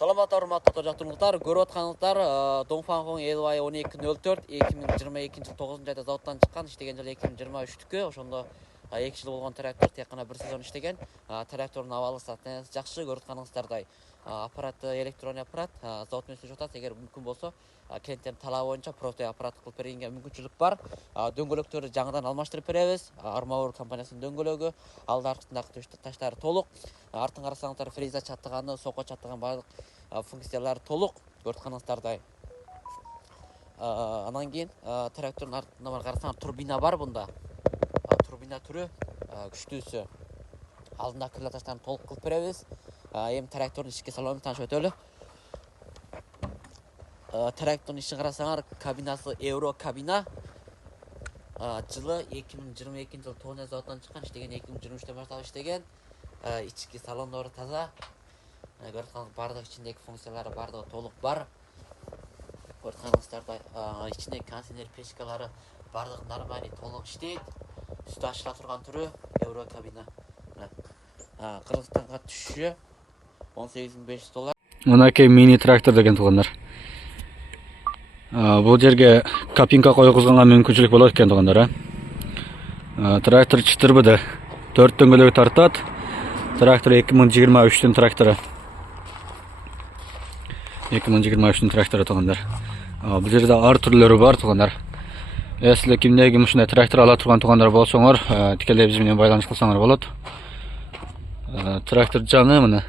Саламатар урматтуу жактыргучулар, көрүп атканыңыздар Dongfang Elway 1204 2022 жыл 9 айда заводтан чыккан, иштеген жылы 2023-түккө, ошондо 2 жыл болгон трактор, тек гана 1 сезон иштеген. Трактордун абалы сатыңыз жакшы, көрүп атканыңыздардай. Аппараты электрония аппарат, завод менен иштеп жатат. Эгер мүмкүн болсо, кенттен талабы боюнча проте аппарат кылып бергенге мүмкүнчүлүк бар. Дөңгөлөктөрү жаңыдан алмаштырып беребиз. Armor компаниясынын дөңгөлөгү, алды артындагы таштары толук. Артын карасаңыздар, фреза чаттыганы, сокко чаттыган баардык функциялары толук, көрүп атканыңыздардай. Анан кийин трактордун артында карасаңар, турбина бар бунда. Турбина түрү күчтүүсү. Алдында кырлы таштарын толук кылып беребиз. Эми трактордун ички салонун таанышып өтөлү. Трактордун ишин карасаңар, кабинасы Euro кабина. Жылы 2022 жыл 9 заводтан чыккан, иштеген 2023-төн баштап иштеген. Ички салондору таза. Көрүп атканыңыз бардык ичиндеги функциялары бардыгы толук бар. Көрүп атканыңыздардай, ичиндеги кондиционер печкалары бардыгы нормальный толук иштейт. Үстү ачыла турган түрү Euro кабина. Кыргызстанга түшүшү $18,500. Мынакей мини трактор деген туугандар. Бул жерге капинка койгузганга мүмкүнчүлүк болот экен туугандар. Трактор чытырбыды. 4 дөңгөлөгү тартат. Трактор 2023-түн трактору. 2023-түн трактору туугандар. Бул жерде ар түрлөрү бар туугандар. Эсиле кимдеги ушундай трактор ала турган туугандар болсоңор, тикелей биз менен байланыш кылсаңар болот. Трактор жаңы мына.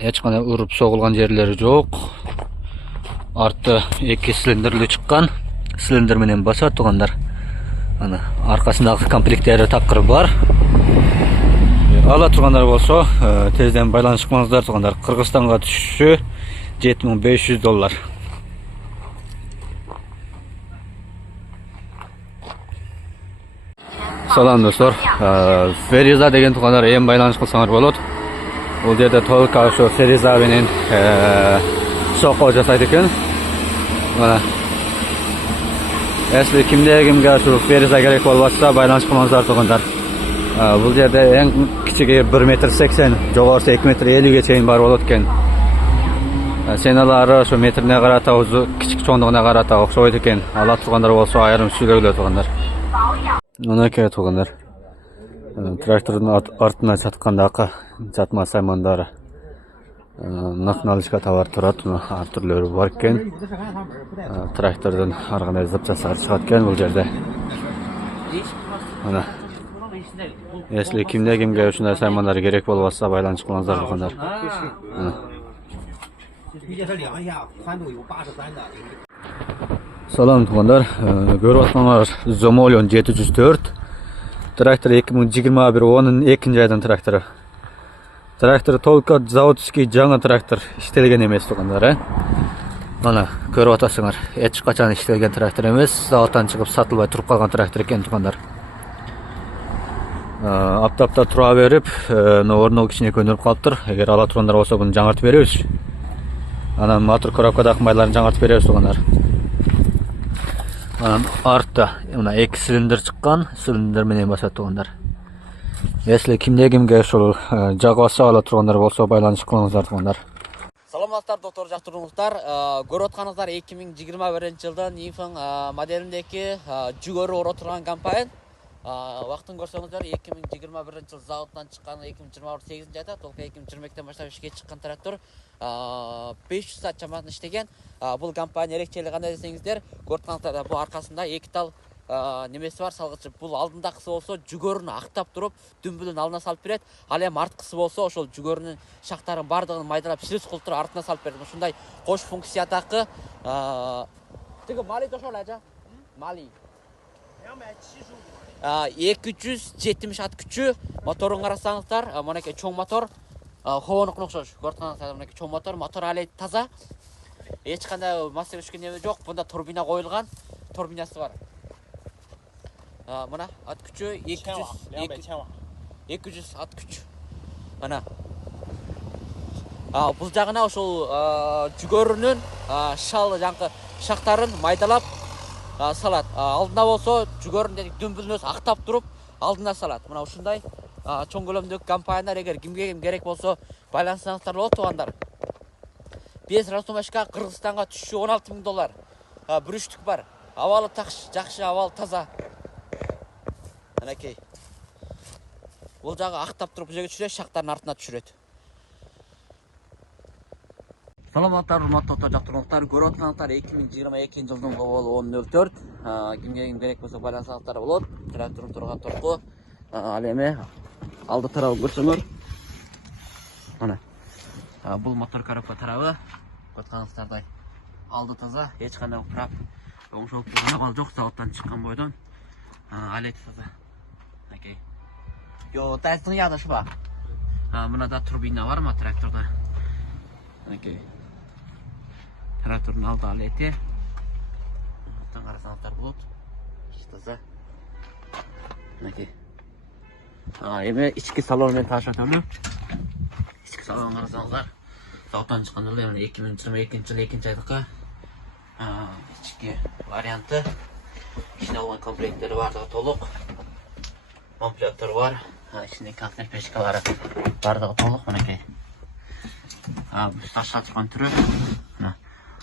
Эч кандай уруп согулган жерлери жок. Арты 2 цилиндрлүү чыккан. Цилиндр менен басат туугандар. Ана аркасындагы комплекттери такыр бар. Ала тургандар болсо, тезден байланышыңыздар туугандар. Кыргызстанга түшүшү $7,500. Салам достор. Фериза деген туугандар эми байланыш кылсаңар болот. Бул жерде толук ошо фериза менен сокко жасайт экен. Мына. Эсли кимге ошо фериза керек болбаса, байланыш кылыңыздар туугандар. Бул жерде эң кичиги 1,80 м, жогорусу 2,50 м чейин бар болот экен. Сеналары ошо метрине карата, кичик чоңдугуна карата окшойт экен. Ала тургандар болсо айрым сүйлөгүлө туугандар. Мынакей туугандар. Трактордун артына чаткандагы чатма саймандары. Националдышка товар турат, ар түрлөрү бар экен. Трактордун ар кандай запчастары чыгат экен бул жерде. Мына. Если кимге ушундай саймандар керек болбаса, байланыш кылыңыздар туугандар. Салам туугандар, көрүп атканыңар Zomolion 704. Трактор 2021 2 айдын трактору. Трактор толук заводский жаңы трактор, иштелген эмес туугандар. Мана көрүп атасыңар, эч качан иштелген трактор эмес, заводтан чыгып сатылбай туруп калган трактор экен туугандар. Аптапта тура берип, орнугу кичине көнүрүп калыптыр. Эгер ала тургандар болсо, буну жаңыртып беребиз. Анан мотор коробкадагы майларын жаңыртып беребиз туугандар. Анан артта мына 2 цилиндр чыккан, цилиндр менен басат туугандар. Если кимге ошол жагбаса ала тургандар болсо, байланыш кылыңыздар туугандар. Саламатсыздар доктор жактыргучулар, көрүп атканыңыздар 2021 жылдын Info моделиндеги жүгөрү ора турган комбайн. Вактын көрсөңүздөр 2021 жыл заводтан чыккан, 2028 айда, толук 2022-тен баштап ишке чыккан трактор 500 саат чамасын иштеген. Бул комбайн эрекчелиги кандай десеңиздер, көрүп атканыңыздар, бул аркасында 2 тал немеси бар, салгычы. Бул алдындагысы болсо жүгөрүнү актап туруп, дүмбүлүн алдына салып берет. Ал эми арткысы болсо, ошол жүгөрүнүн шактарын бардыгын майдалап, шлиц кылып туруп артына салып берет. Ушундай кош функциядагы тиги мали тошол ажа. Мали 270 ат күчү, моторун карасаңыздар, мынакей чоң мотор, хобонукуна окшош. Көрүп атканыңыздар, мынакей чоң мотор али таза. Эч кандай мастер түшкөн неме жок. Бунда турбина коюлган, турбинасы бар. Мына ат күчү 200 ат күч. Мына. Бул жагына ошол жүгөрүнүн жаңкы шактарын майдалап салат. Алдына болсо жүгөрүн дүмбүлүн актап туруп алдына салат. Мына ушундай чоң көлөмдөгү компаниялар эгер кимге ким керек болсо байланышсаңыздар болот туугандар. 5 растумашка Кыргызстанга түшүшү $16.000. Бүрүштүк бар. Абалы жакшы, абалы таза. Анакей. Бул жагы актап туруп жерге түшүрөт, шактардын артына түшүрөт. Саламаттар, урматтуу жактыргучулар. Көрүп атсаңыздар 2022 жылдын коболу 10.04. Кимге ким керек болсо байланышсаңыздар болот. Трактордун турган торку. Ал эми алды тарабы көрсөңөр. Мына. Бул мотор коробка тарабы. Көрүп алды таза, эч кандай прап оңшолуп турган абал жок, заводдон чыккан бойдон. Алет таза. Окей. Yo, тайстын ягышы бар. Мына да турбина бар ма тракторда? Окей. Трактордун алды алети. Аттан карасаңыздар болот. Таза. Окей. Эми ички салон менен таашат өлү. Ички салон карасаңыздар. Заводдон чыккан эле 2022 жыл 2-айдыкка. Ички варианты. İçine olan komplektleri var da толук. Komplектör var. İçinde kanser peşkaları var da толук. Мынакей. Таштап чыккан түрү.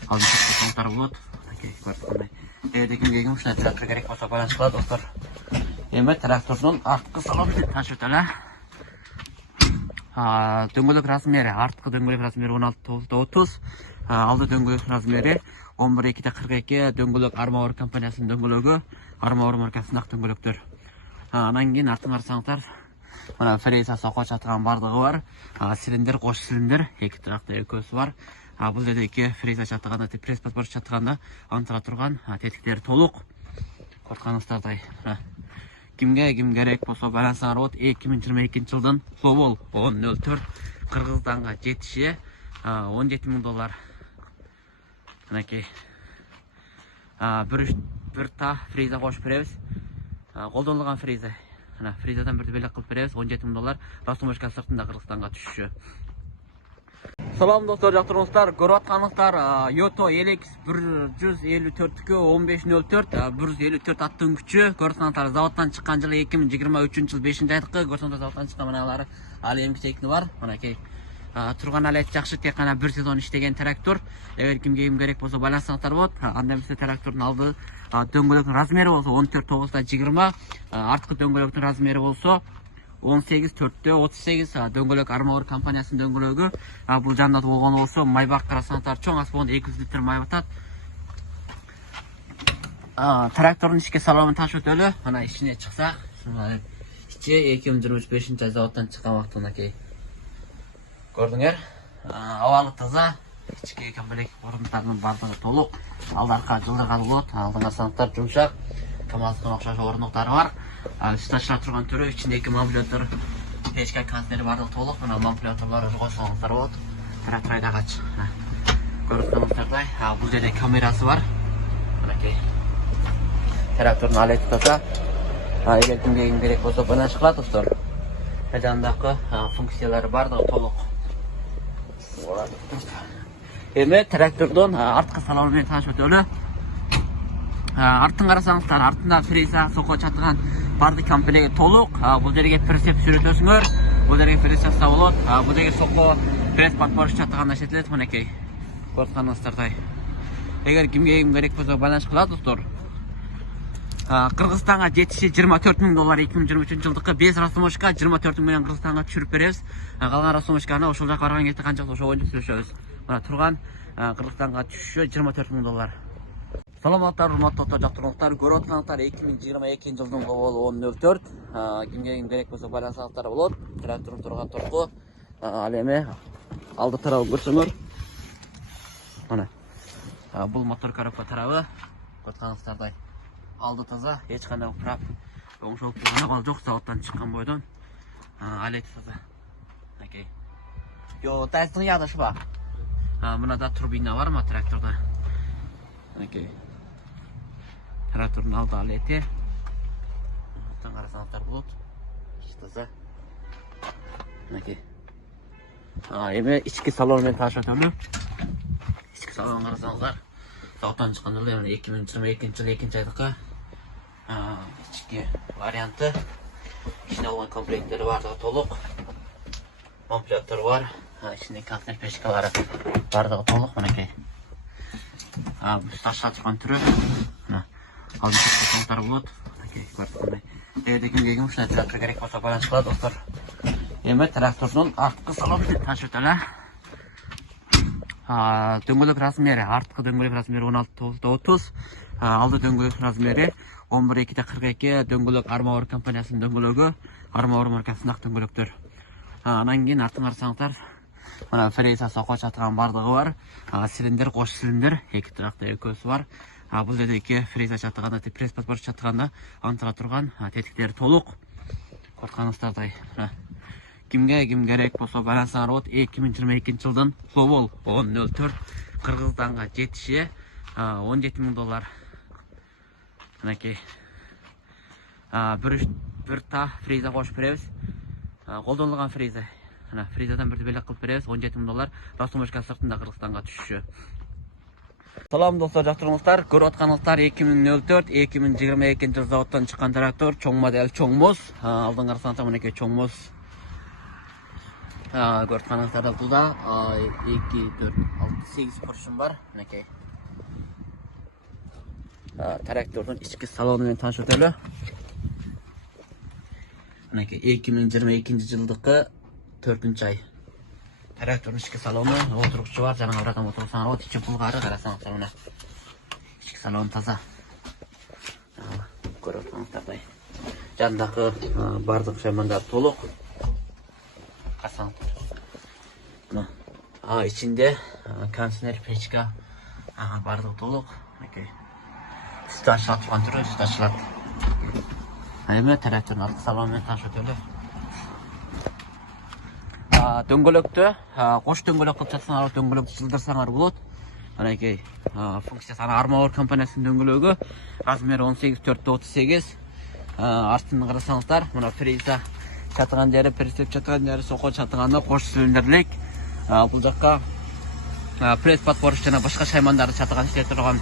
Алдын чыккандар болот. Мынакей көрсөтөй. Эгерде кимге ким ушундай трактор керек болсо байланыш кылат достор. Эми трактордун арткы салонун таашып эле. Дөңгөлөк размери, арткы дөңгөлөк размери 16.30, алды дөңгөлөк размери 11.42 дөңгөлөк Armor компаниясынын дөңгөлөгү, Armor маркасындагы дөңгөлөктөр. Анан кийин артын карасаңыздар, мына фреза сокко чатырган бардыгы бар. Силиндер, кош силиндер, эки тарапта экөөсү бар. Бул жерде эки фреза чатырганда, пресс подбор чатырганда антыра турган тетиктери толук. Кортканыңыздардай. Кимге ким керек болсо байланысаңар болот. 2022 жылдын кобол 10.04 Кыргызстанга жетиши $17.000. Мынакей. Bir та фреза кошуп беребиз. Колдонулган фреза. Мына фрезадан бирди белек кылып беребиз. $17.000 Ростомошка сыртында Кыргызстанга түшүшү. Салам достор, жактыргыңыздар. Көрүп атканыңыздар Yoto Elix 154-кө 15.04 154 аттын күчү. Көрсөңүздөр заводдон чыккан жылы 2023 жыл 5-айдыкы. Көрсөңүздөр заводдон чыккан мыналары ал эми чекти бар. Мынакей. Турган алет жакшы, тек гана 1 сезон иштеген трактор. Эгер кимге ким керек болсо байланышсаңыздар болот. Анда эмесе трактордун алды дөңгөлөктүн размери болсо 14.9-20, арткы дөңгөлөктүн размери болсо 18.4-38 дөңгөлөк Armor компаниясынын дөңгөлөгү. Бул жанында болгон болсо майбак карасаңыздар чоң аспонда 200 литр май батат. Трактордун ички салонун таашып өтөлү. Мына ичине чыксак, ичи 2025 заводдон чыккан убактында кей. Көрдүңөр? Абалы таза, ички комплект орундарынын бардыгы толук. Алдарка жылдырган болот. Алдын карасаңыздар жумшак, КамАЗга окшош орындуктары бар. Таштап турган түрү, ичиндеги мампулятор, печка контейнери бардыгы толук. Мына мампуляторлору койсоңуздар болот. Трактор айдагач. Көрсөңүздөрдөй, бул жерде камерасы бар. Мынакей. Трактордун алети таза. Эгер кимге ким керек болсо байланыш кылат достор. Жандагы функциялары бардыгы толук. Эми трактордун арткы салону менен таашып өтөлү. Артын карасаңыздар, артында фреза сокко чатырган бардык комплекти толук. Бул жерге пресеп сүрөтөсүңөр. Бул жерге пресс чатса болот. Бул жерге сокко пресс подбор чатырганда иштетилет. Мынакей. Көрсөңүздөрдөй. Эгер кимге ким керек болсо байланыш кылат достор. Кыргызстанга жетиши $24.000 2023 жылдыкы 5 растумашка 24 менен Кыргызстанга түшүрүп беребиз. Калган растумашканы ошол жака барган кезде канча ошо боюнча сүрөшөбүз. Мына турган Кыргызстанга түшүшү $24.000. Саламаттар, урматтуу жактыргучулар. Көрүп атканыңыздар 2022 жылдын коболу 10.04. Кимге ким керек болсо байланышсаңыздар болот. Трактордун турган торку. Ал эми алды тарабы көрсөңөр. Мына. Бул мотор коробка тарабы. Көрүп алды таза, эч кандай прап оңшолуп турган абал жок, заводдон чыккан бойдон. Алет таза. Окей. Yo, тайстын ягышы бар. Мына да турбина бар ма тракторда? Окей. Трактордун алды алети. Аттан карасаңыздар болот. Таза. Окей. Эми ички салон менен таашып өтөлү. Ички салон карасаңыздар. Заводдон чыккан эле 2022 жыл 2-айдыкка. Ички варианты. İçine olan komplektleri bardығы толық. Комплектор бар. İçinde кантер пешкалары бардығы толық. Мінекей. Таша тұрған түрі. Алдын тұтқандар болады. Егер ұшына трактор керек болса байланыс қылады достар. Енді трактордың артқы салонын танып өтелі. Дөңгөлек размері, артқы дөңгөлек размері 16-30, алды дөңгөлек размері 11-2-42, дөңгөлек Армауыр компаниясының дөңгөлегі, Армауыр маркасының ақ дөңгөлектер. Анан кейін артын қарасаңыздар, мына фреза соққыш жатқан бардығы бар, силиндер, қош силиндер, екі трактор көсі бар. Бұл жерде екі фреза жатқанда, пресс подборщик жатқанда антыра тұрған тетіктері толық. Қорқаныстардай. Кімге керек болса байлансаңар от 2022 жылдан Ловол 1004 Қырғызстанға жетіші $17,000. Мінекей. Бір та фреза қош береміз. Қолданылған фреза. Фрезадан бірді белек қылып береміз. $17,000. Растумашка сыртында Қырғызстанға түшіші. Салам достар, жақтырыңыздар. Көріп отқаныңыздар 2004-2022 жыл заводтан шыққан трактор, чоң модель, чоң мұз. Алдың қарасаңыздар мінекей чоң мұз. Көріп отқаныңыздар бұлда 2, 4, 6, 8 құрышым бар. Мінекей. Трактордың ішкі салонымен таныш өтелі. Мінекей 2022 жылдықы 4-ші ай. Трактордың ішкі салоны, отырғышы бар, жаңа братан отырғысаңар, от іші бұлғары қарасаңыздар мұна. Ішкі салоны таза. Көріп отқаныңыздардай. Жандағы бардық шаймандар толық. Қасаңыздар. İçinde koндиционер, печка бардығы толық. Үсті ашылады тұрған түрі, үсті ашылады. Әйме трактордың артқы салонымен таныш өтелі. Дөңгөлекті, қош дөңгөлек қылып жатсаңар, дөңгөлекті жылдырсаңар болады. Мінекей, функциясы Армауыр компаниясының дөңгөлегі, размері 18-4-38. Артын қарасаңыздар, мына фреза чатыған жері, прицеп чатыған жері, соққы чатығаны қош цилиндрлік. Бұл жаққа пресс подборщик жана башқа шаймандарды чатыған істеп тұрған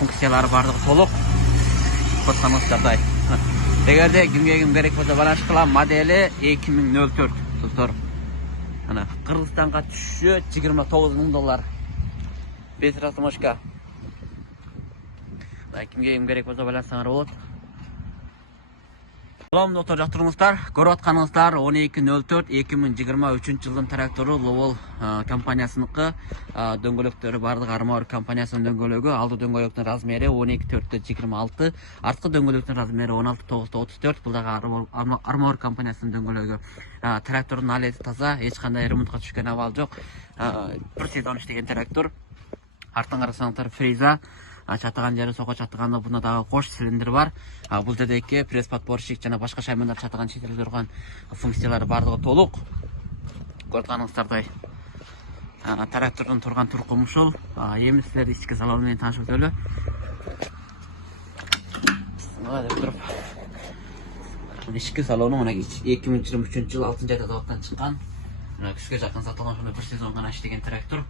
функциялары бардығы толық. Көрсаңыздардай. Егерде кімге керек болса байланыс қылам, моделі 2004 достар. Қырғызстанға түші $29,000. Бес растамашка. Кімге керек болса байлансаңар болады. Салам достар, жақтырыңыздар. Көріп отқаныңыздар 12.04.2023 жылдың тракторы Ловол компаниясыныкы. Дөңгөлектері бардығы Армауыр компаниясының дөңгөлегі. Алды дөңгөлектің размері 12.4-26, артқы дөңгөлектің размері 16.9-34. Бұлдағы Армауыр компаниясының дөңгөлегі. Трактордың алеті таза, ешқандай ремонтқа түшкен авал жоқ. Бір сезон іштеген трактор. Артын қарасаңыздар фреза. Чатыған жері, соқа чатығанда бұнда дағы қош цилиндр бар. Бұл жердегі пресс подборщик жана башқа шаймандар чатыған шетелде тұрған функциялары бардығы толық. Көргеніңіздердей. Трактордың тұрған тұрқы мұшыл. Еміслер ішкі салонымен таныш өтелі. Ішкі салоны 2023 жыл 6 айда заводтан шыққан. Күшке жақын сатылған бір сезон ғана іштеген трактор.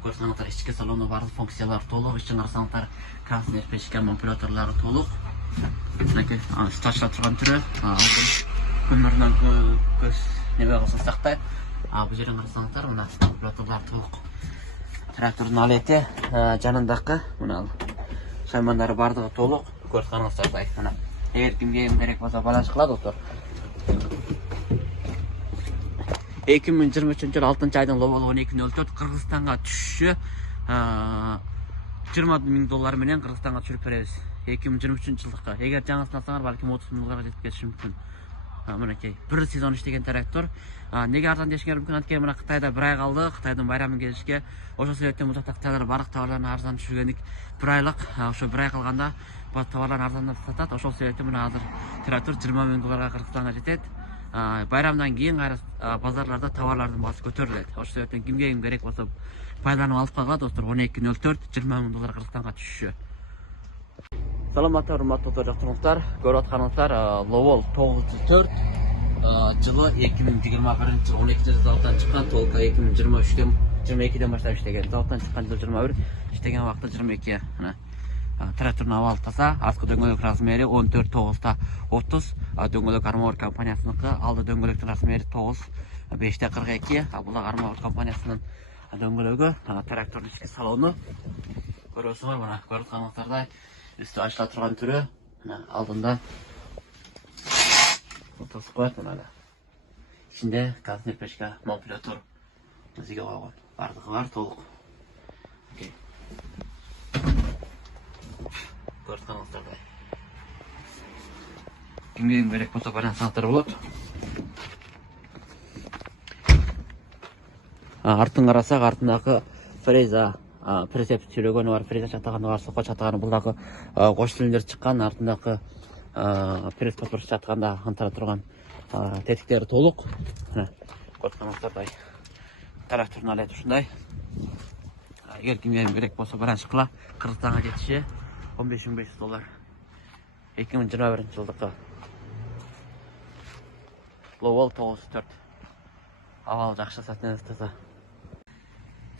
Көрсаңыздар, ішкі салоны барлық функциялары толық, ішін қарасаңыздар кондиционер, печка, манипуляторлары толық. Үсті ашыла тұрған түрі, көмірінен көз неме қылсын сақтайды. Бұл жерін қарасаңыздар, мына манипуляторлары толық. Трактордың алеті жанындағы шаймандары бардығы толық. Көрсаңыздардай. Егер кімге керек болса байланыс қылады достар. 2023 жыл 6 айдың Ловол 12.04 Қырғызстанға түші $20,000 менен Қырғызстанға түсіріп береміз. 2023 жылдыққа. Егер жаңасын алсаңар, балким $30,000-ға жетіп кетіші мүмкін. Мінекей, бір сезон іштеген трактор. Неге арзан дешкер мүмкін аткен, мына Қытайда бір ай қалды, Қытайдың байрамын келішке. Ошо себептен бұл жақта Қытайлар барлық тауарларын арзан түшіргендік. Бір айлық, ошо бір ай қалғанда тауарларын арзандап сатады. Ошо себептен мына азыр трактор $20,000-ға Қырғызстанға жетеді. Байрамдан кейін базарларда тауарлардың басы көтеріледі. Ошо себептен кімге керек болса пайдаланып алып қалға достар. 12.04 $20,000 Қырғызстанға түшіші. Саламатты урматтуу жактырыңыздар. Көрүп атканыңыздар Ловол 904 жылы 2021 жыл 12 заводтан чыккан, толка 2023-ден 22-ден баштап иштеген. Заводтан чыккан жыл 21, иштеген убакыты 22. трактордун абалы таза. Астқы дөңгөлөк размери 14,9/30. Дөңгөлөк Армавир компаниясыныкы. Алды дөңгөлөктүн размери 9,5/42. Бул Армавир компаниясынын дөңгөлөгү. Трактордун ички салону көрөсүңөр, мына көрүп атканыңыздардай үстү ачыла турган түрү. Мына алдында отосуп коет мына. İçinde gazlı peşka, manipülatör, müziğe koygan. Bardığı var, толук. Okey. Көрсөңүздөр. Кимге керек болсо байланысаңыздар болот. Артын карасак, артындагы фреза, прицеп чүрөгөнү бар, фреза чатаганы бар, соко чатаганы бул дагы кош силиндер чыккан, артындагы пресс паспорт чатканда антара турган тетиктери толук. Көрсөңүздардай. Трактордун алети ушундай. Эгер кимге керек болсо байланыш кыла. Кыргызстанга жетиши $15,500. 2021-жылдыкы. Lowell 94. Абал жакшы сатыныңыз таза.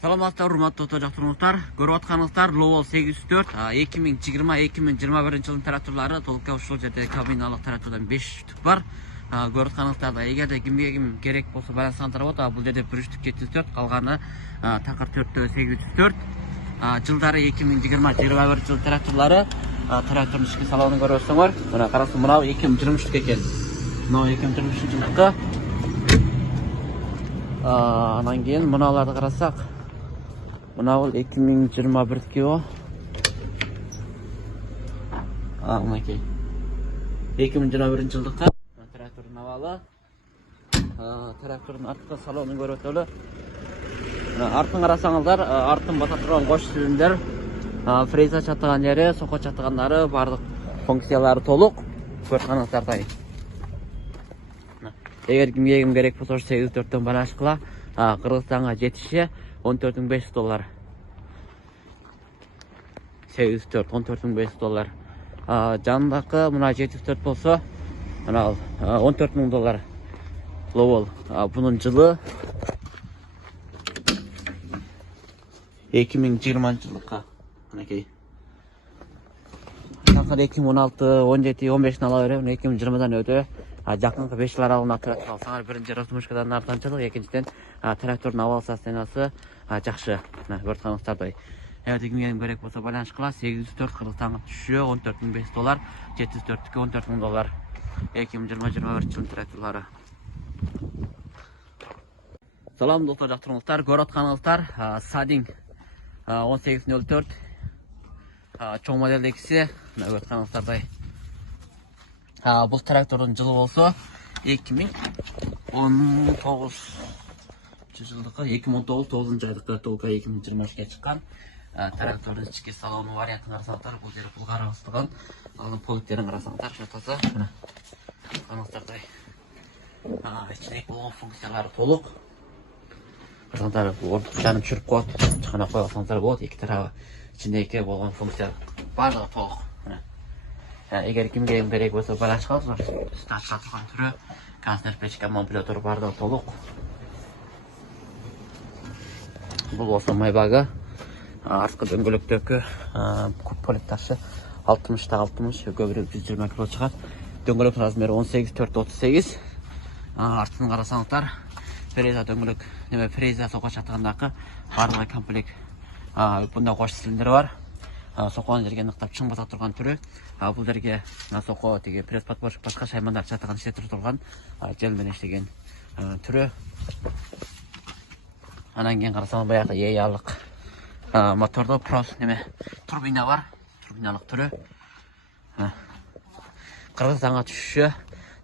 Саламатсыздар, урматтуу жактырууңуздар. Көрүп атканыңыздар Lowell 804 2020-2021 жылдын тракторлору. Толукка ушул жерде кабиналык трактордон 5 штук бар. Көрүп атканыңыздарда, эгерде кимге керек болсо байлансаңыздар болот. Бул жерде 1 штук 704, калганы такыр 4тө 804. Жылдары 2020-21 жыл тракторлору. Трактордун ички салонун көрөсүңөр. Мына карасаң, мына 2023 экен. Мына 2023 жылдыкы. Анан кийин мыналарды карасак, мына бул 2021-дики о. Мынакей. 2021 жылдыкы трактордун абалы. Трактордун арткы салонун көрүп өтөлү. Артын карасаңыздар, артын бата турган кош силиндер, фреза чатаган жери, соко чатагандары, бардык функциялары толук. Көрсөңүздардай. Эгер кимге керек болсо 804төн байланыш кыла. Кыргызстанга жетиши $14,500. 804 $14,500. Жанындагы мына 704 болсо, мына $14,000. Lowell. Бунун жылы 2020-жылдыкка. Мынакей. Такыр 2016, 17, 15 ала берем. 2020-дан өтө. Жакынкы 5 жыл аралыгында трактор алсаңар, биринчи Росмушкадан артанчылык, экинчиден трактордун абал состояниясы жакшы. Мына көрсөңүздардай. Эгер кимге керек болсо байланыш кыла. 804 Кыргызстанга түшү $14,500, 704-тики $14,000. 2020-21 жылдын тракторлору. Салам достор, жактырыңыздар. Көрүп атканыңыздар Садин 1804 чоң моделдегиси. Мына көрүп атканыңыздардай. Бул трактордун жылы болсо 2019 жылдыкы, 2019 9-айдыкы, толука 2023-ге чыккан. Трактордун ички салону вариантын карасаңыздар, бул жери булгар астыган. Анын поликтерин карасаңыздар, ушу таза. Мына аныктардай. Ичиндеги болгон функциялары толук. Карасаңыздар, жанып түшүрүп коет, чыкана кое алсаңыздар болот. Эки тарабы ичиндеги болгон функция баардыгы толук. Эгер кимге керек болсо байланыш кылыңыздар. Үстү ачыла турган түрү, газ печка, манипулятор баардыгы толук. Бул болсо майбагы. Арткы дөңгөлөктөгү полик ташы 60/60, көбүрөөк 120 кг чыгат. Дөңгөлөк размери 18/4-38. Артын карасаңыздар, фреза дөңгөлөк, фреза соко чатагандагы баардыгы комплект. Бунда кош силиндер бар. Соконун жерге ныктап чың баса турган түрү. Бул жерге соко тиги пресс подпорщик башка шаймандар чатаган иштетип турган жел менен иштеген түрү. Анан кийин карасаңыз, баягы яялык мотордо турбина бар. Турбиналык түрү. Кыргызстанга түшүшү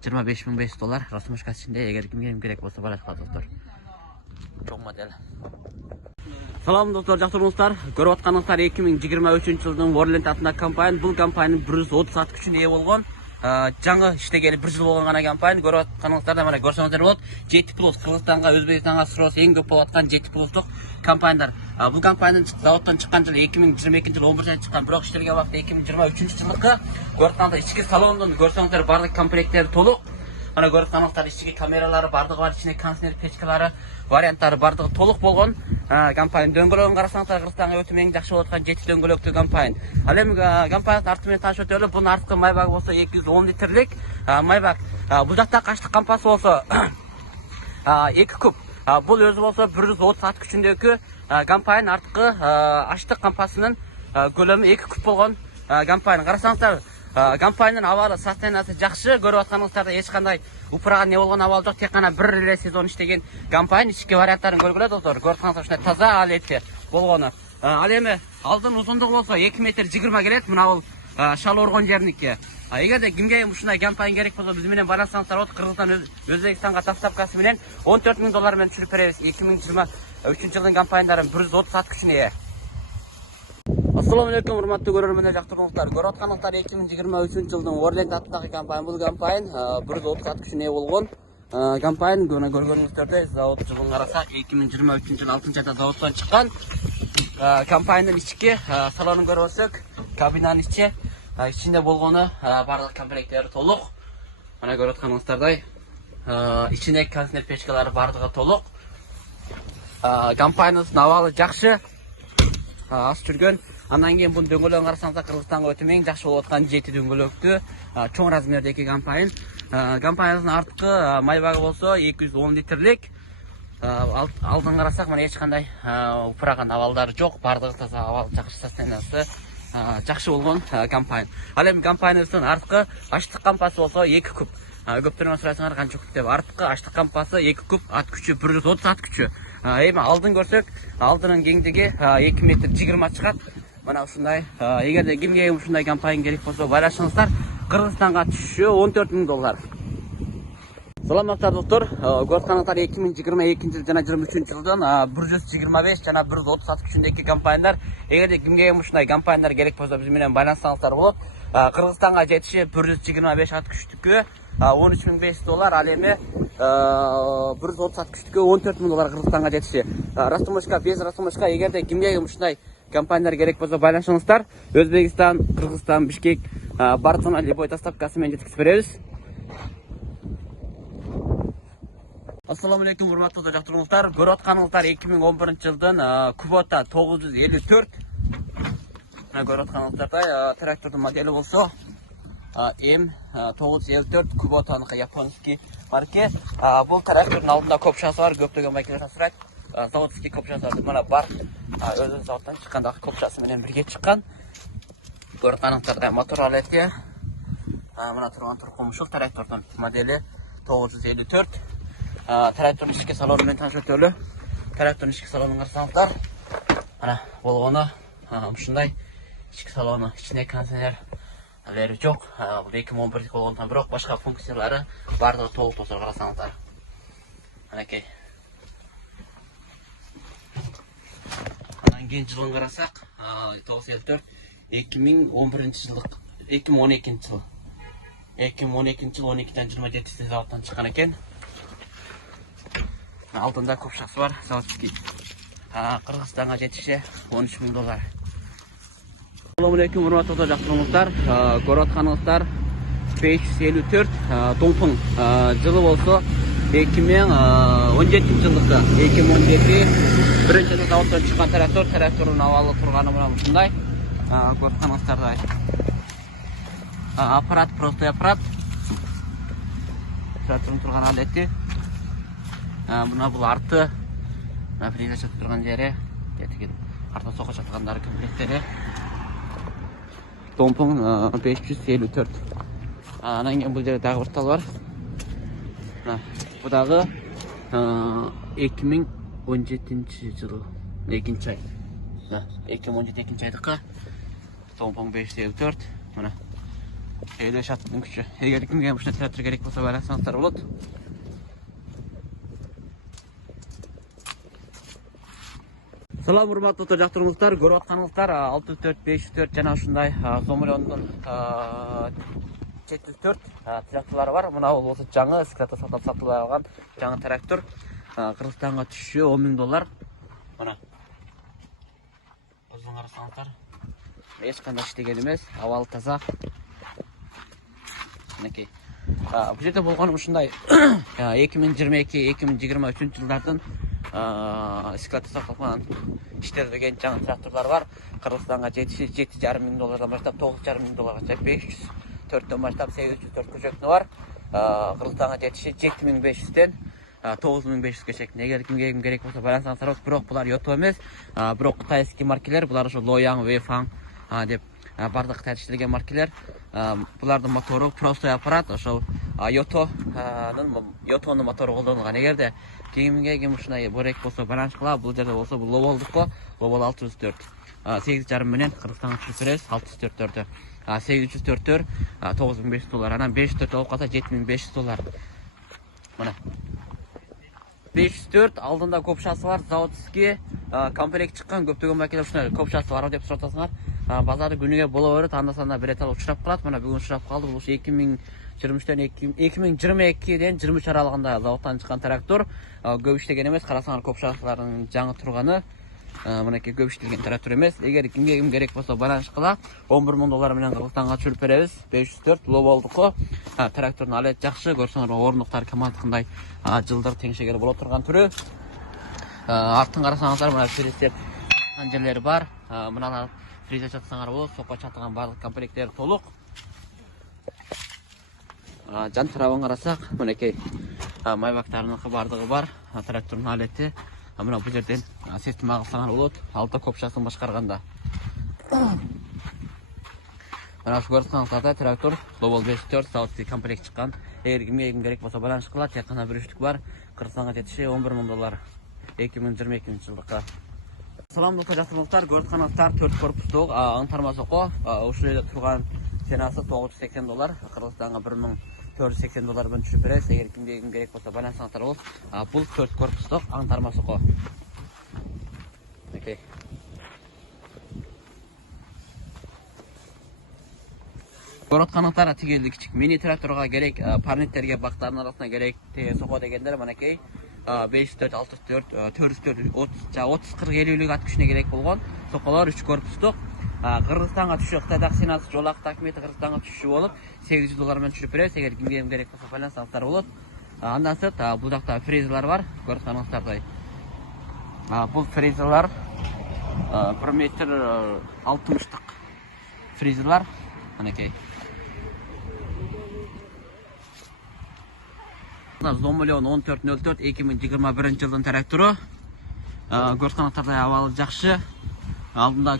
$25,500. Росмушка ичинде. Эгер кимге керек болсо байланыш кылат достор. Чоң модель. Салам достор, жактырууңуздар. Көрүп атканыңыздар 2023-жылдын Warland атындагы компания. Бул компаниянын 130 ат күчүнө ээ болгон. Жаңы иштегени 1 жыл болгон гана компания. Көрүп атканыңыздарда мына көрсөңүздөр болот. Jet Plus Кыргызстанга, Өзбекстанга спрос эң көп болуп аткан Jet Plus компаниялар. Бул компаниянын заводдон чыккан жылы 2022-жылы 11-айда чыккан, бирок иштелген убакыты 2023-жылдыкы. Көрүп атканда ички салондун көрсөңүздөр бардык комплекттери толук. Ана көріп тұрғаныңыздар ішінде камералары бардығы бар, ішінде кондиционер печкалары варианттары бардығы толық болған компайн. Дөңгөлөгүн карасаңыздар Кыргызстанга өтө эң жакшы болуп аткан 7 дөңгөлөктүү компайн. Ал эми компаниясынын арты менен таанышып өтөлү. Бунун арткы майбагы болсо 210 литрлик майбак. Бул жакта качтык кампасы болсо 2 куб. Бул өзү болсо 130 ат күчүндөгү компайн арткы аштык кампасынын көлөмү 2 куб болгон компайн. Карасаңыздар компанияның авалы состояниясы жақсы. Көріп атқаныңыздарда ешқандай упыраған не болған авал жоқ. Тек қана бір эле сезон иштеген компания. Ички варианттарын көргүлө достор. Көріп атқаныңыздар ушундай таза алетте болгону. Ал эми алдын узундугу болсо 2 метр 20 келет. Мына бул шал оргон жерники. Эгерде кимге ушундай компания керек болсо биз менен байланышсаңыздар болот. Кыргызстан Өзбекстанга доставкасы менен 14 000 доллар менен түшүрүп беребиз. 2023 жылдын компанияларын 130 ат күчүнө ээ. Assalamu alaikum урматтуу көрөрмөндөр, жактыргыңыздар. Көрүп атканыңыздар 2023 жылдын Orient аттагы компания. Бул компания 130 ат күчүнө ээ болгон компания. Көргөнүңүздөрдөй завод жылын карасак 2023 жыл 6 айда заводдон чыккан. Компаниянын ички салонун көрсөк, кабинанын ичинде болгону барлык комплекттери толук. Мына көрүп атканыңыздардай ичиндеги кондиционер печкалары бардыгы толук. Компаниянын абалы жакшы. Аз жүргөн. Андан кийин бул дөңгөлөгүн карасаңыздар Кыргызстанга өтө эң жакшы болуп аткан 7 дөңгөлөктүү чоң размердеги компания. Компаниянын арткы майбагы болсо 210 литрлик. Алдын карасак мына эч кандай упыраган абалдары жок. Бардыгы таза абал жакшы состояниясы жакшы болгон компания. Ал эми компаниянын арткы аштык кампасы болсо 2 куб. Көптөрүн сурайсыңар канча куб деп. Арткы аштык кампасы 2 куб, ат күчү 130 ат күчү. Эми алдын көрсөк, алдынын кеңдиги 2 метр 20 чыгат. Мына ушундай. Эгерде кимге ушундай компания керек болсо байлашыңыздар. Кыргызстанга түшүшү 14 000 доллар. Саламатсыздар достор. Көрүп атканыңыздар 2022 жыл жана 23 жылдын 125 жана 130 ат күчүндөгү компаниялар. Эгерде кимге ушундай компаниялар керек болсо биз менен байланышсаңыздар болот. Кыргызстанга жетиши 125 ат күчтүккө 13.500 доллар, ал эми 130 ат күчтүккө 14 000 доллар Кыргызстанга жетиши. Растумочка, без растумочка. Эгерде кимге ушундай компаниялар керек болсо байланышыңыздар. Өзбекстан, Кыргызстан, Бишкек бардыгына любой доставкасы менен жеткизип беребиз. Assalamu alaikum урматтуу жактыргыңыздар. Көрүп атканыңыздар 2011 жылдын Kubota 954. Мына көрүп атканыңыздардай трактордун модели болсо M954 Kubota'ныкы японский марке. Бул трактордун алдында копчасы бар, көптөгөн макинелер сурайт. Заводский копчасы мына бар. Өзүнүн заводдон чыккандагы копчасы менен бирге чыккан. Көрүп атканыңыздардай мотор алети. Мына турган туркум ушул трактордун модели 954. Трактордун ички салону менен таанышып өтөлү. Трактордун ички салонун карасаңыздар мына болгону ушундай ички салону, ичинде кондиционерлери жок. Бул 2011 болгондон бирок башка функциялары бардыгы толук достор, карасаңыздар. Анакей. Андан кийин жылын карасак 954 2011 жылдык 2012 жыл. 2012 жыл 12-27 заводдон чыккан экен. Алдында копчасы бар, заводский. Кыргызстанга жетиши 13 000 доллар. Assalamu alaikum урматтуу жактыргыңыздар. Көрүп атканыңыздар 554 Домпун жылы болсо 2017 жылдыкы. 2017 биринчи жылы заводдон чыккан трактордун абалы турганы мына ушундай. Көрүп атканыңыздардай. Аппарат, простой аппарат. Трактордун турган алети. Мына бул арты, мына фреза чыгып турган жери, кетиген арта сока чаткандары комплектери. Домпун 554. Анан кийин бул жерде дагы бир тал бар. Бул дагы 2017 жылы 2 ай. 2017 айдыкы Домпун 554. Мына эле шаттын күчү. Эгер кимге ушундай трактор керек болсо байланышсаңыздар болот. Салам урматтуу жактыргыңыздар. Көрүп атканыңыздар 64 504 жана ушундай Зомолондун 704 тракторлары бар. Мына бул болсо жаңы склада сатылып алган жаңы трактор. Кыргызстанга түшүшү 10 000 доллар. Мына. Өзүң карасаңыздар. Эч кандай иштеген эмес, абалы таза. Анакей. Бұл жерде болған ушундай 2022-2023 жылдардын эксплуатация кылган иштелген жаңы тракторлар бар. Кыргызстанга жетиши $7,5 миң баштап $9,5 миң 504дөн баштап 804 көчөтүнө бар. Кыргызстанга жетиши $7,500ден $9,500ге чейин. Эгер кимге керек болсо байланысаңыздар, бирок булар Yotto эмес, бирок кытайский маркелер, булар ошо Loyang, Weifang деп бардык Кытайда иштелген маркелер. Булардын мотору простой аппарат, ошол Yotto'нун мотору колдонулган. Эгерде ким ушундай керек болсо байланыш кыла, бул жерде болсо бул Lowell'дуку, Lowell 604. 8,5 менен Кыргызстанга түшүп беребиз 604'тө. 804'төр $9,500, анан 504 болуп калса $7,500. Мына 504 алдында копшасы бар, заводский комплект чыккан көптөгөн макет ушундай копшасы бар деп сурап базары күнүгө боло берет, анда-санда бир этал учурап калат. Мына бүгүн учурап калды. Бул 2023ден 2022ден 23 аралыгында заводтан чыккан трактор. Көп иштеген эмес, карасаңар копшаларынын жаңы турганы. Мынакей көп иштелген трактор эмес. Эгер кимге керек болсо байланыш кыла, $11,000 менен Кыргызстанга түшүрүп беребиз. 504 Lowell'дуку. Трактордун алет жакшы, көрсөңөр орнуктар командыкындай жылдыр теңшегер боло турган түрү. Артын карасаңыздар, мына фрезер жерлери бар. Мыналар фрезер чатсаңар болот, сокко чатылган барлык комплекттери толук. Жан тарабын карасак, мынакей майбактарынын бардыгы бар. Трактордун алети. Мына бул жерден система кылсаңар болот, алты копшасын башкарганда. Мына ушу көрсөңүздөр, трактор Lowell 504 заводский комплект чыккан. Эгер кимге керек болсо байланыш кылат, тек гана бир үчтүк бар. Кыргызстанга жетиши $11,000 2022 жылдыкка. Салам достор, жакшылыктар, көрүп атканыңыздар 4 корпустук аңтарма сокко, ушул жерде турган ценасы $980, Кыргызстанга $1,480 менен түшүп беребиз. Эгер кимге керек болсо байланысаңыздар болот. Бул 4 корпустук аңтарма сокко. Окей. Көрүп атканыңыздар тигелди кичик мини тракторго керек, парниттерге, бактардын арасына керек сокко дегендер мынакей 504, 604, 404, 30, 40, 50 ат күчүнө керек болгон сокколор 3 корпустук. Кыргызстанга түшүп, Кытайдагы сенасы жолак такмети Кыргызстанга түшүп болуп $800 менен түшүп беребиз. Эгер кимге керек болсо байлансаңыздар болот. Андан сырт бул жакта фрезалар бар, көрүп атканыңыздардай. Бул фрезалар 1 метр 60-тык фрезалар. Мынакей. Zomolion 1404 2021 жылдын трактору. Көрүп атканыңыздардай абалы жакшы. Алдында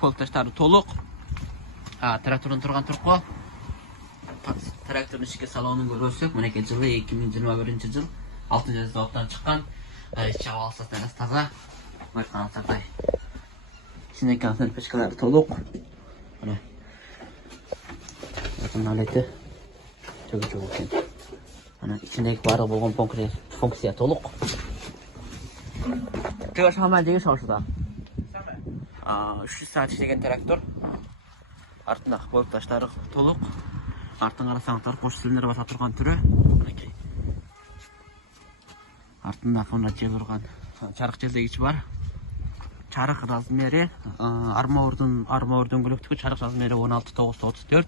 полкташтары толук. Трактордун турган турку. Трактордун ички салонун көрсөк, мынакей жылы 2021 жыл 6 заводтан чыккан. Ички абалысы таза. Көрүп атканыңыздардай. Ичиндеги печкалары толук. Мына. Мына алети. Чөп экен. Ana içindeki bardıq bolğan funksiya toluq. Tega şamaldegi şaşıda. 300 saat işlеген traktör. Артында полкташтары толуq. Артын карасаңыздар, кош силиндер баса турган түрү. Мынакей. Артында мына жел урган чарык желдегич бар. Чарык размери арма дөңгөлөктүгү чарык размери 16,934.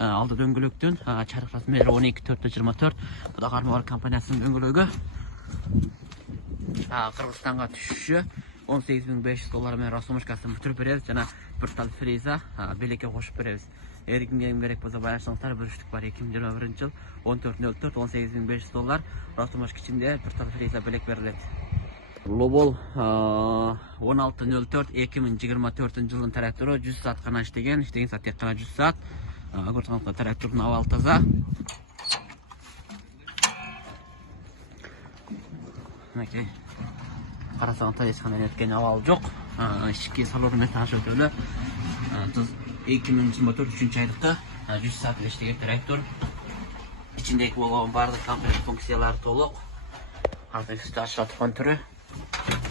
Алды дөңгөлөктүн чарык размери 12,424. Бул да арма компаниясынын дөңгөлөгү. Кыргызстанга түшүшү $18,500 менен расумашкасын бүтүрүп беребиз жана бир тал фреза белекке кошуп беребиз. Эгер кимге керек болсо байланышыңыздар, бир үчтүк бар 2021 жыл 1404 $18,500 расумашка ичинде бир тал фреза белек берилет. Lowell 1604 2024 жылдын трактору 100 саат гана иштеген саат тек гана 100 саат. Көрсөңүздөр трактордун абалы таза. Мынакей. Карасаңыздар эч кандай өткөн абалы жок. Ички салону металл өтөлө. 2024 3 айлыкта 100 саат иштеген трактор. Ичиндеги болгон бардык комплект функциялары толук. Азыр үстү ачылып аткан түрү.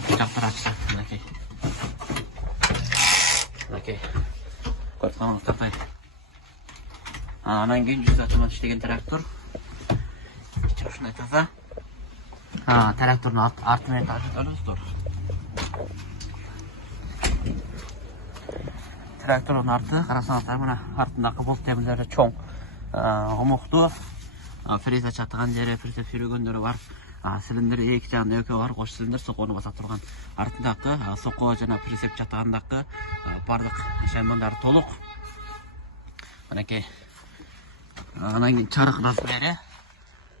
Жактар ачса, мынакей. Мынакей. Көрсөңүздөр. Анан кийин 100 саат иштеген трактор. Ушундай таза. Трактордун артына ташыдыңыздар. Трактордун арты карасаңыздар, мына артындагы болт темирлери чоң, омуктуу. фреза чатыган жери, фреза сүйрөгөндөрү бар. Силиндер эки жагында экөө бар, кош силиндер сокону баса турган. Артындагы соко жана прицеп чатыгандагы бардык шаймандар толук. Анакей. Анан кийин чарык размери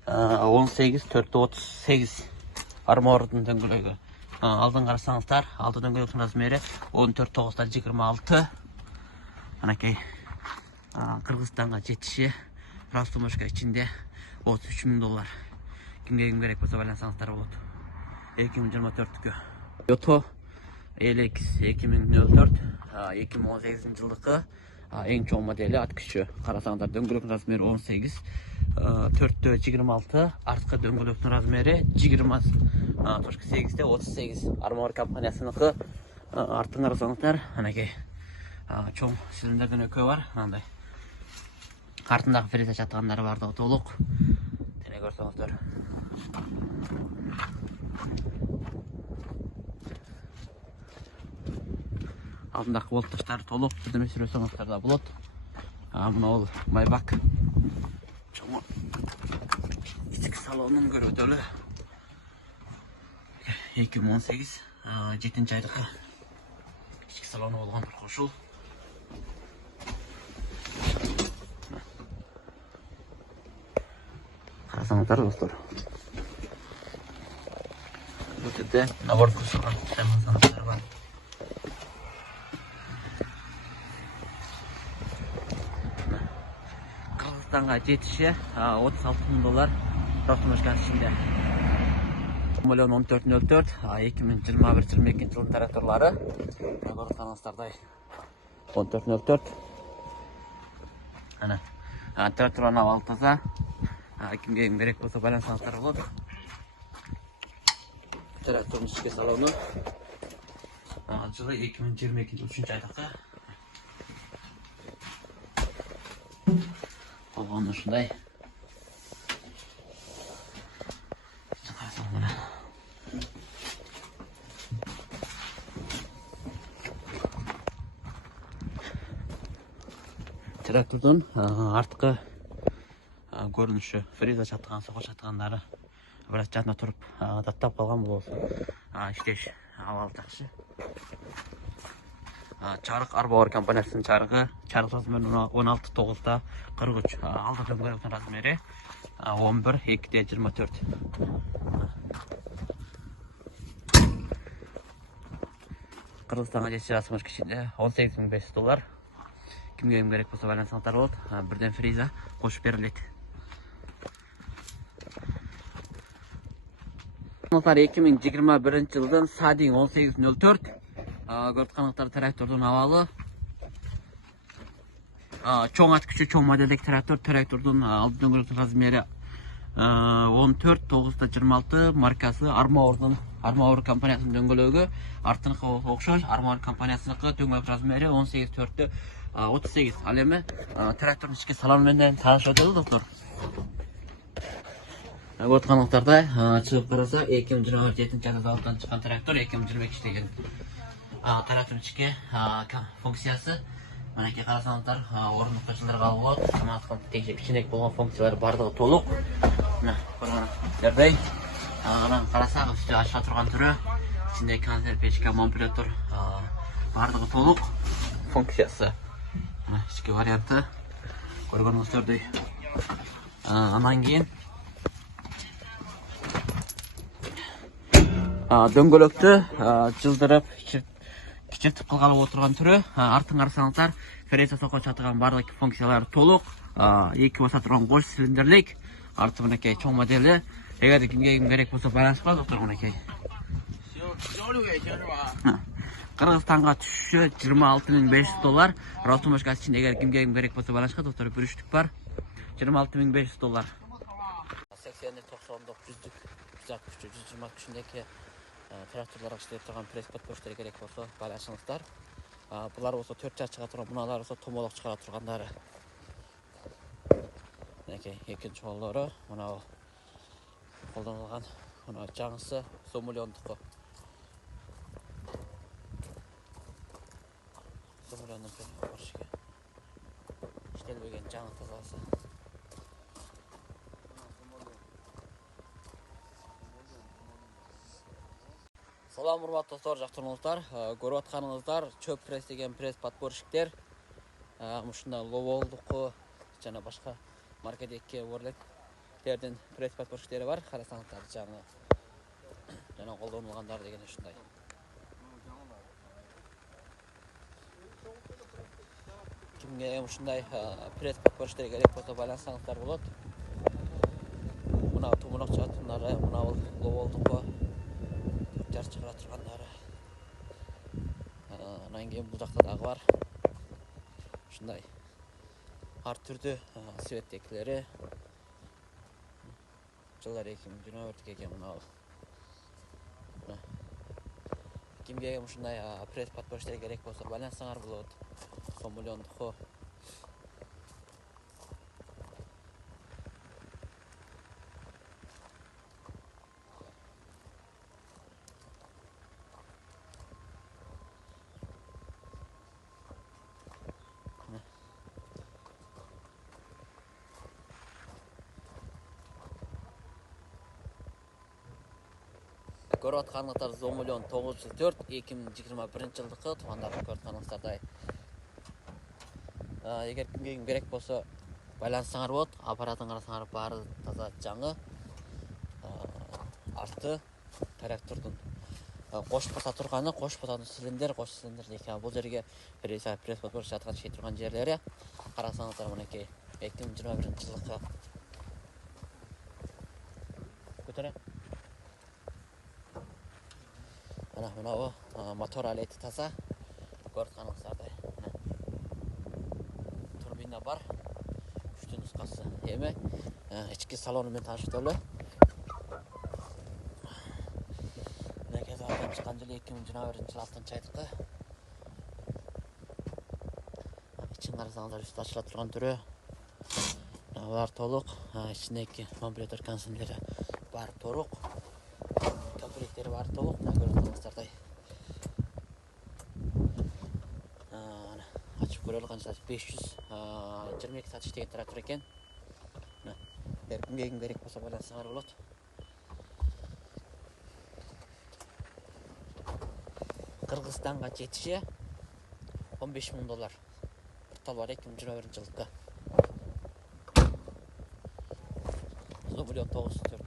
18/438 армордун дөңгөлөгү. Алдын карасаңыздар, алды дөңгөлөктүн размери 14/926. Анакей. Кыргызстанга жетиши Ростомошка ичинде $33.000. Кимге керек болсо байлансаңыздар болот. 2024-кө. Yota LX 2004 2018 жылдыкы эң чоң модели ат күчү. Карасаңыздар дөңгөлөктүн размери 18/426, арткы дөңгөлөктүн размери 20.8/38. Armor компаниясыныкы. Артын карасаңыздар, анакей чоң силиндерден экөө бар, андай. Артындагы фреза чатыгандары бардыгы толук. Тене көрсөңүздөр. Алдындагы болттоштор толук, бирдеме сүрөсөңүздөр да болот. Мына ол Майбак. Чоң ички салонун көрөтөлү. 2018 7 айдыкы ички салону болгон ушул. Карасаңыздар достор. Бул жерде набор курсуган шаймандар бар. Кыргызстанга жетиши $36.000 Ростомошканын ичинде. Миллион 1404 2021-22 жылдын тракторлары. Көрсөңүздөрдөй 1404. Ана трактордун абалы таза. Кимге керек болсо байлансаңыздар болот. Трактордун ички салону. Жылы 2022 3 айдыкы. Болгон ушундай. Трактордун арткы көрүнүшү, фреза чатыган, сoko чатыгандары бираз жана туруп даттап калган болобуз. Иштеш абалы жакшы. Чарык Арбаур компаниясынын чарыгы, чарык размери 16/9/43. Алды дөңгөлөктүн размери 11/2/24. Кыргызстанга жетиши Ростомошка ичинде $18.500. Кимге керек болсо байлансаңыздар болот. Бирден фреза кошуп берилет. 2021 жылдын Садин 1804 көрүп атканыңыздар трактордун абалы. Чоң ат күчү, чоң моделдеги трактордун алды дөңгөлөктүн размери 14/9/26, маркасы Armor компаниясынын дөңгөлөгү. Артыныкы окшош, Armor компаниясыныкы дөңгөлөк размери 18/4/38. Ал эми трактордун ички салону менен таанышып өтөлү достор. Көрүп атканыңыздардай чыгып караса 2027 айда заводдон чыккан трактор 2022 деген. Трактордун ички функциясы. Манекей карасаңыздар, орындыкка жылдырга болот. Кичинек болгон функциялар бардыгы толук. Мына көргөнүңүздөй. Анан карасак, үстү ачыла турган түрү, ичинде консерв печка, манипулятор бардыгы толук функциясы. Мына ички варианты көргөнүңүздөрдөй. Анан кийин дөңгөлөктү жылдырып, кичиртип кылгалып отурган түрү. Артын карасаңыздар, фреза сoko чатыган бардык функциялары толук. Эки баса турган кош цилиндрлик. Арты мынакей чоң модели. Эгер кимге керек болсо байланышпа доктор мынакей. Кыргызстанга түшүшү $26.500. Ростомошка ичинде эгер кимге керек болсо байланышка доктор, бүрүштүк бар. $26.500. 80-99 120 күчүндөгү тракторлорго иштеп турган пресс-подпорчтор керек болсо байланышыңыздар. Булар болсо 4 жаш чыга турган, муналар болсо томолок чыгара тургандары. Мынакей экинчи колдору, мына колдонулган, мына жаңысы Сомулёндуку. Сомулёндун Поршеге иштелбеген жаңы тазасы. Салам урматтуу достор, жактырыңыздар. Көрүп атканыңыздар чөп пресс деген пресс подборщиктер. Ушундай лоболдуку жана башка маркетинге өрлөктердин пресс подборщиктери бар. Карасаңыздар жана колдонулгандар деген ушундай. Кимге ушундай пресс подборщиктер керек болсо байланышсаңыздар болот. Мына тумунок чатындары, мына лоболдуку жарык чыгара тургандары. Анан кийин бул жакта дагы бар. Ушундай ар түрдүү светтекилери. Жылдар 2024 экен мына. Кимге ушундай пресс подборщиктер керек болсо байланышсаңар болот. Сомулёндуку. Көрүп атканыңыздар Зомулён 904 2021 жылдыкы туугандарды көрүп атканыңыздардай. Эгер кимге керек болсо байланышсаңар болот. Аппаратын карасаңар баары таза жаңы. Арты трактордун кош баса турганы, кош бататын цилиндр, кош цилиндр экен. Бул жерге пресс подборщик жаткан чей турган жерлери. Карасаңыздар мынакей 2021 жылдыкы. Көтөрө. Мына мотор алети таза. Көрүп атканыңыздардай. Турбина бар. Күчтүү нускасы. Эми ички салону менен таанышып Мынакей заводдон чыккан жылы 2021 жыл 6-айдыкы. Ичин карасаңыздар үстү ачыла турган түрү. Булар толук. Ичиндеги мамбулятор консумдери бар толук. Комплектери бар толук. Көрүп атканыңыздардай. Ачып көрөлү канча 522 сат иштеген трактор экен. Кимге керек болсо байланышсаңар болот. Кыргызстанга жетиши $15.000. Портал бар 2021 жылдыкы. Зомулён 904.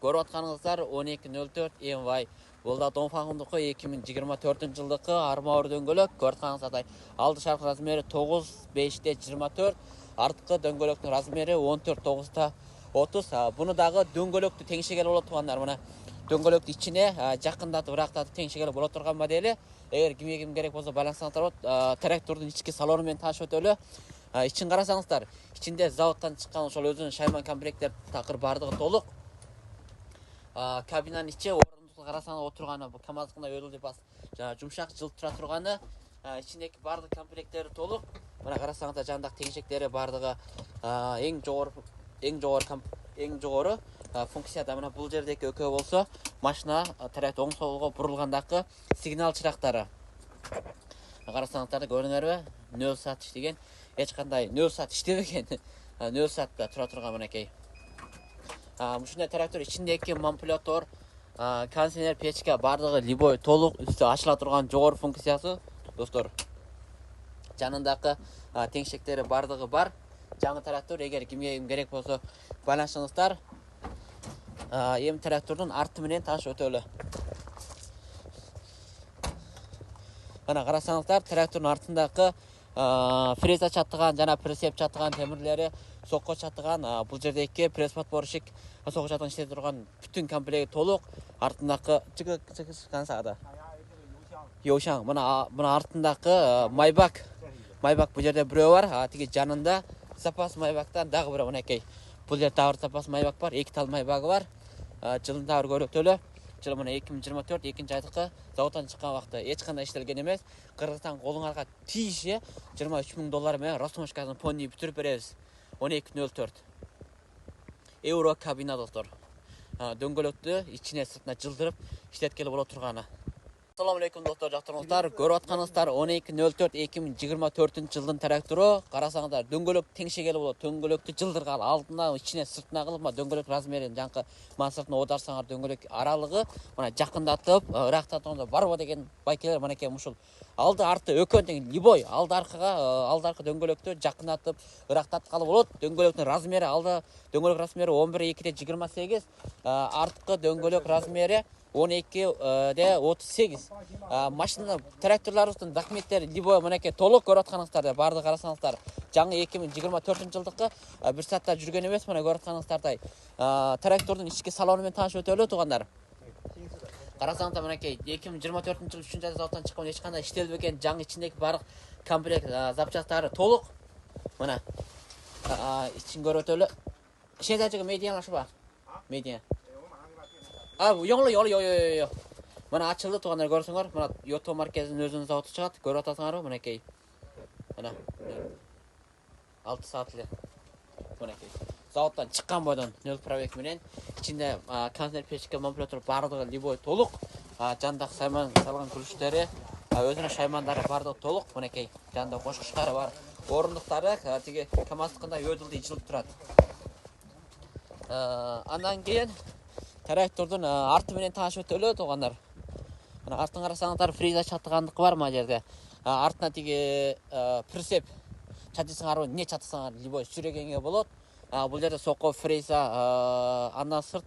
Көрүп атканыңыздар 1204 MY Волда Донфагындыкы 2024 жылдыкы армауыр дөңгөлөк. Көрүп атканыңыздардай алды шаркы размери 9.5/24, арткы дөңгөлөктүн размери 14.9/30. Буну дагы дөңгөлөктү теңшегеле болот туугандар. Мына дөңгөлөктү ичине жакындатып, ырактатып теңшегеле болот турган модели. Эгер кимге керек болсо байланышсаңыздар болот. Трактордун ички салону менен таанышып өтөлү. Ичин карасаңыздар, ичинде заводдон чыккан ошол өзүнүн шайман комплекттер такыр бардыгы толук. Кабинанын ичи орындукту карасаңыз отурганы бул КамАЗдыкындай өдүлдүп жана жумшак жылып тура турганы. Ичиндеги бардык комплекттери толук. Мына карасаңыздар жандагы теңшектери бардыгы эң жогору функцияда. Мына бул жердеки экөө болсо машина трактор оң солго бурулгандагы сигнал чырактары. Карасаңыздар көрүнөрбү? 0 сат иштеген. Эч кандай 0 сат иштебеген. 0 сатта тура турган мынакей. Ушундай трактор ичиндеги манипулятор, кондиционер, печка бардыгы любой толук, үстү ачыла турган жогору функциясы, достор. Жанындагы теңшектери бардыгы бар. Жаңы трактор, эгер кимге керек болсо байланышыңыздар. Эми трактордун арты менен таанышып өтөлү. Мына карасаңыздар, трактордун артындагы фреза чатыган жана прицеп чатыган темирлери, сокко чатыган, бул жердеги пресс подборщик сокко чатыган иштеп турган бүтүн комплекти толук. Артындагы чыгышкансада. Йошаң. Мына артындагы майбак. Майбак бул жерде бирөө бар. Тиги жанында запас майбактан дагы бирөө мынакей. Бул жерде дагы запас майбак бар. 2 тал майбагы бар. Жылын дагы көрүп өтөлү. Жылы мына 2024 2-айдыкы заводдон чыккан убакта эч кандай иштелген эмес. Кыргызстан колуңарга тийиши $23.000 менен ростмошкасын понни бүтүрүп беребиз. 1204 евро кабина достор. Дөңгөлөктү ичине сыртына жылдырып иштеткеле болот турганы. Assalamu alaikum dostlar, жактырыңыздар. Көрүп атканыңыздар 12.04.2024 жылдын трактору. Карасаңыздар, дөңгөлөк теңшегели болот. Дөңгөлөктү жылдырган алдына, ичине, сыртына кылып, дөңгөлөк размерин жаңкы сыртына оодарсаңар дөңгөлөк аралыгы мына жакындатып, ырактатганда барбы деген байкелер мынакей ушул. Алды арты өкөн тең либой, алды аркы дөңгөлөктү жакындатып, ырактаткалы болот. Дөңгөлөктүн размери алды дөңгөлөк размери 11.2/28, арткы дөңгөлөк размери 12.38. Машина тракторларыбыздын документтери либой мынакей толук көрүп атканыңыздардай барды карасаңыздар. Жаңы 2024 жылдыкы бир саатта жүргөн эмес, мына көрүп атканыңыздардай. Трактордун ички салону менен таанышып өтөлү туугандар. Карасаңыздар мынакей 2024 жыл 3-айда заводдон чыккан эч кандай иштелбеген жаңы ичиндеги баардык комплект запчастары толук. Мына ичин көрүп өтөлү. Ишендежиги медиа ашыба? Медиа. Yo'q. Mana açıldı tuğanlar görürsünüz. Mana Yoto markezinin özünün zavodu çıgat. Görüp atasыңар mınakey. Mana 6 saatli. Mınakey. Zavoddan çıkkan boydan nöl provek менен içinde konser pechka манипулятор бардыгы либой толук. Жандак сайман салган күлүштөрү, өзүнө шаймандары бардыгы толук. Мынакей жанда кошкучтары бар. Орундуктары тиги КамАЗдыкындай өдүлдү ичилип турат. Андан кийин трактордун арты менен таанышып өтөлү туугандар. Мына артын карасаңыздар фреза чатыгандыгы бар мына жерде. Артына тиги прицеп чатысаңар, эмне чатысаңар либой сүрөгөнгө болот. Бул жерде сокко фреза, андан сырт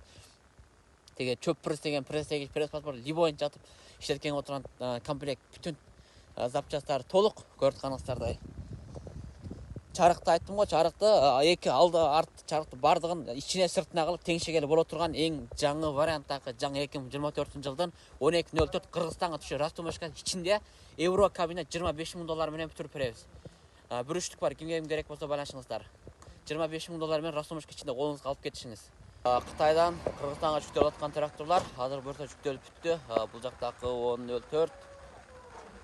тиги чөп пресс деген пресс паспорт либойн жатып иштеткен отурган комплект бүтүн запчасттары толук көрүп атканыңыздардай. Чарыкты айттым го, чарыкты эки алды арт чарыкты бардыгын ичине сыртына кылып теңшегели боло турган эң жаңы варианттагы жаңы 2024 жылдын 12.04 Кыргызстанга түшө Ростомашка ичинде евро кабинет $25,000 менен бүтүрүп беребиз. Бир үчтүк бар, кимге керек болсо байланышыңыздар. $25,000 менен Ростомашка ичинде колуңузга алып кетишиңиз. Кытайдан Кыргызстанга жүктөлүп аткан тракторлар азыр буерде жүктөлүп бүттү. Бул жактакы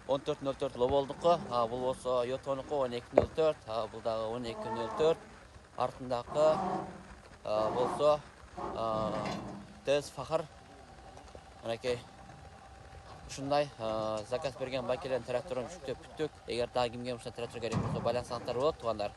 14.04 Лоболдуку, бул болсо Йотонуку 12.04, бул дагы 12.04. Артындагы болсо Тез Фахар. Мынакей ушундай заказ берген байкелердин тракторун жүктөп бүттүк. Эгер дагы кимге ушундай трактор керек болсо байлансаңыздар болот туугандар.